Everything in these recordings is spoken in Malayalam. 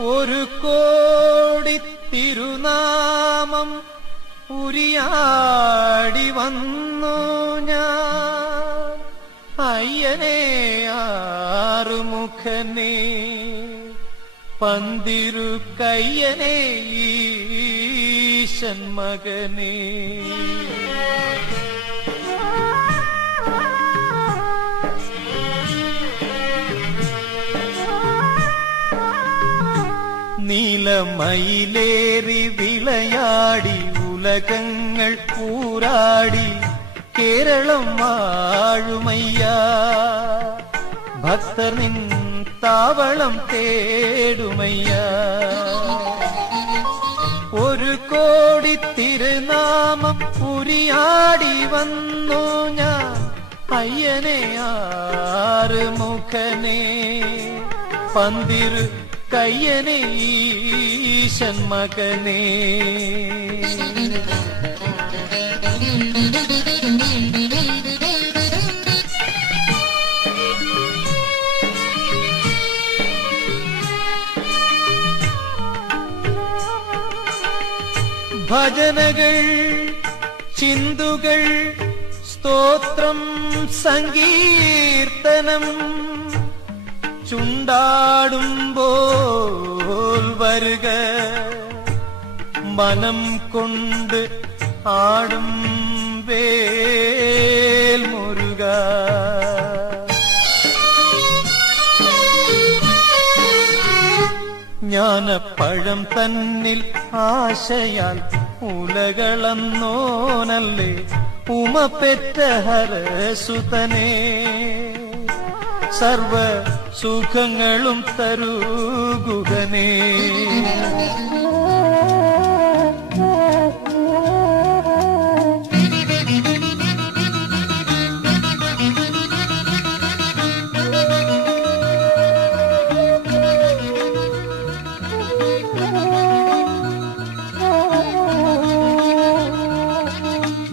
ഒരു കോടി തിരുനാമം ഉരിയാടി വന്നു ഞാൻ. അയ്യനെ ആറുമുഖനെ പന്തിരു കയ്യനെ ഈശൻ മകനേ. നീലമയിലേറി വിളയാടി ഉലകങ്ങൾ പൂരാടി കേരളം വാഴുമയ്യ. ഭക്തർ നിൻ താവളം തേടുമയ്യ. ഒരു കോടി തിരുനാമം പുരിയാടി വന്നു ഞാൻ. അയ്യനെ ആറ് പന്തിരു കയ്യനെ ഈശൻ മകനേ. ഭജനകൾ ചിന്തുകൾ സ്തോത്രം സങ്കീർത്തനം. ചുണ്ടാടുമ്പോൾ വരുക. മനം കൊണ്ട് ആടും വേൽ മുരുക തന്നിൽ ആശയാൽ ഉലകളന്നോനല്ലേ. ഉമ പെറ്റ ഹരസുതനേ. സർവ സുഖങ്ങളും തരൂ ഗുഹനേ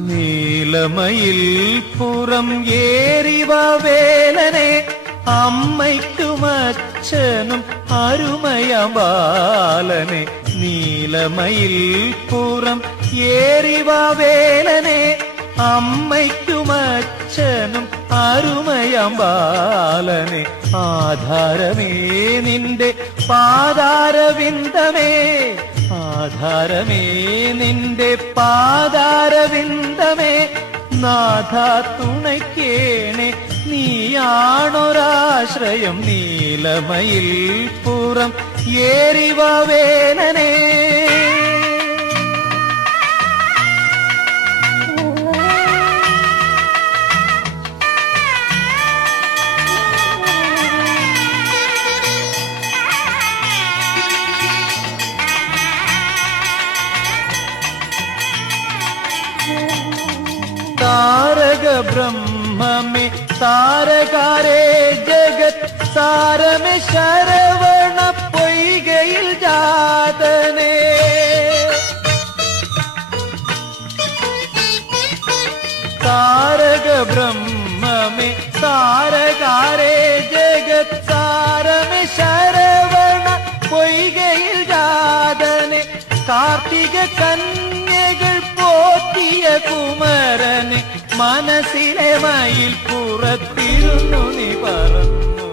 നീലമയിൽ പുറം ഏറിവ വേലനെ അമ്മയ്ക്കും അച്ഛനും അരുമയ ബാലനെ നീലമയിൽ പുറം ഏറിവാവേലനെ അമ്മയ്ക്കും അച്ഛനും അരുമയാം ബാലനെ ആധാരമേ നിന്റെ പാതാരവിന്ദമേ ആധാരമേ നിന്റെ പാതാരവിന്ദമേ നാഥ തുണയ്ക്കേണേ നീയാണൊരാശ്രയം നീലമയിൽ പുറം ഏറിവ വേലനേ താരക ബ്രഹ്മമേ താരകാരേ ജഗത് സാരമേ ശരവണ പൊയ്കയിൽ ജാതനേ. താരക ബ്രഹ്മമേ താരകാരേ ജഗത് സാരമേ ശരവണ പൊയ്കയിൽ ജാതനെ. കാർത്തിക കന്യകൾ പോത്തിയ കുമരനെ മനസ്സിലെ മയിൽ പുറത്തിരുന്നു നീ പറഞ്ഞു